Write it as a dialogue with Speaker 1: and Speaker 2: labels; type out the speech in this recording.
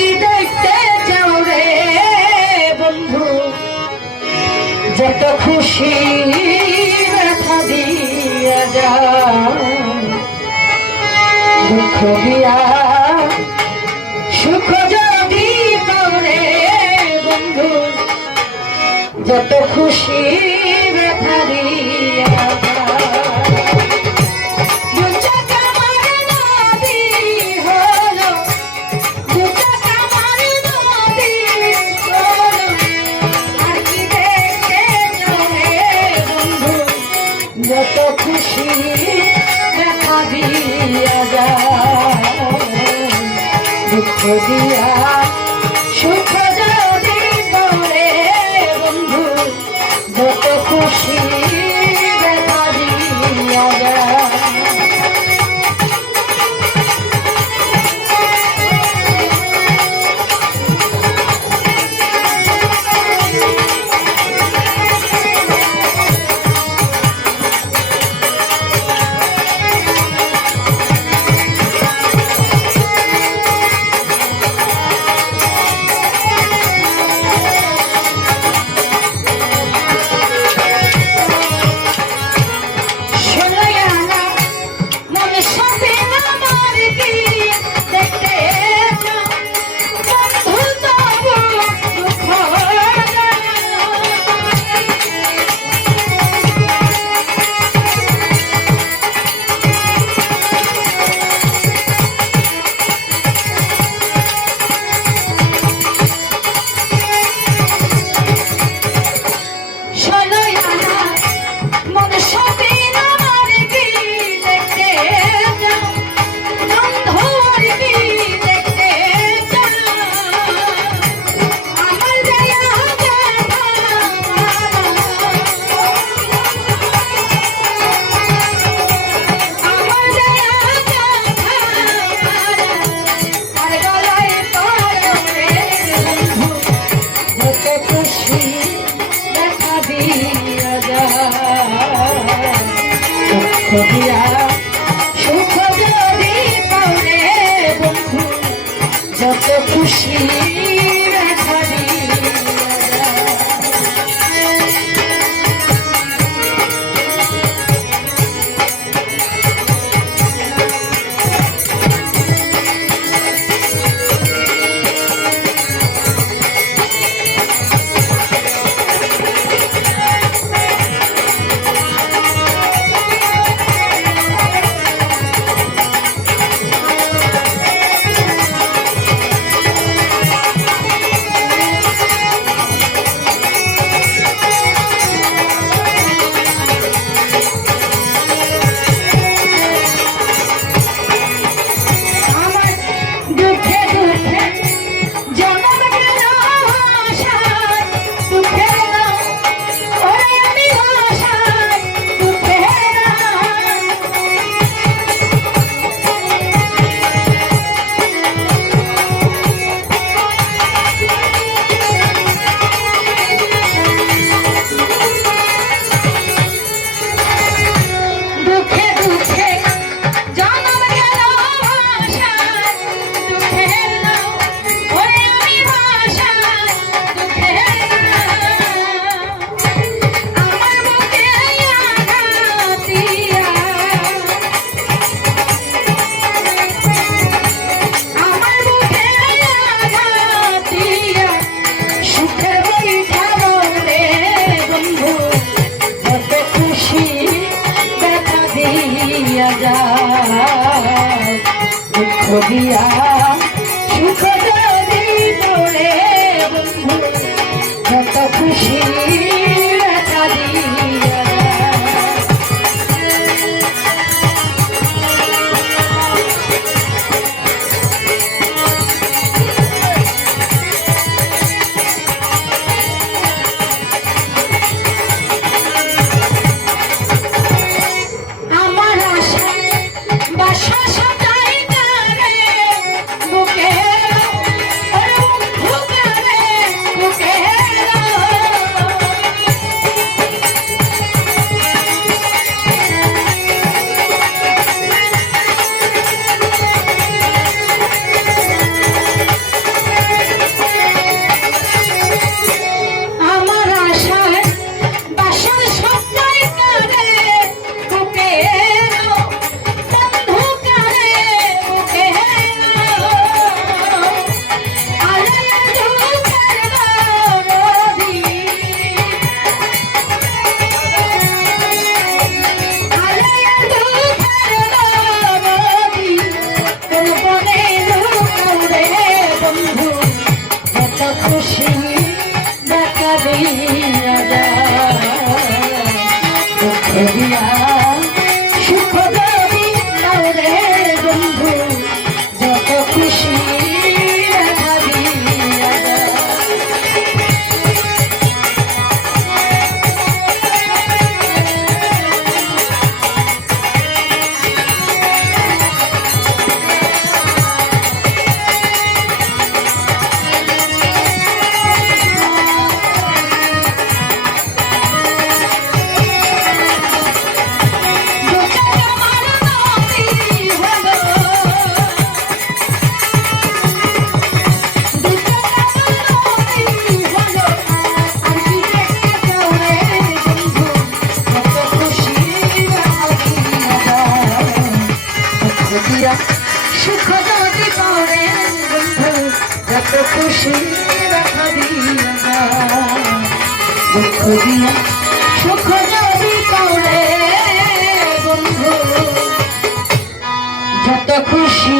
Speaker 1: কি বন্ধু। যত খুশি ব্যথা দিয়া যাও, দুঃখ দিয়া, সুখ যদি পাও বন্ধু, যত খুশি দেখা দিয়া যায়। দুঃখ দিয়া সুখ যদি বলে বন্ধু যত খুশি সুখ যদি বলে যত খুশি দুঃখ দিয়া সুখ সুখ যদি বন্ধু যত খুশি রাখা দিয়া দুঃখ দিয়া সুখ যদি করে, বন্ধু, যত খুশি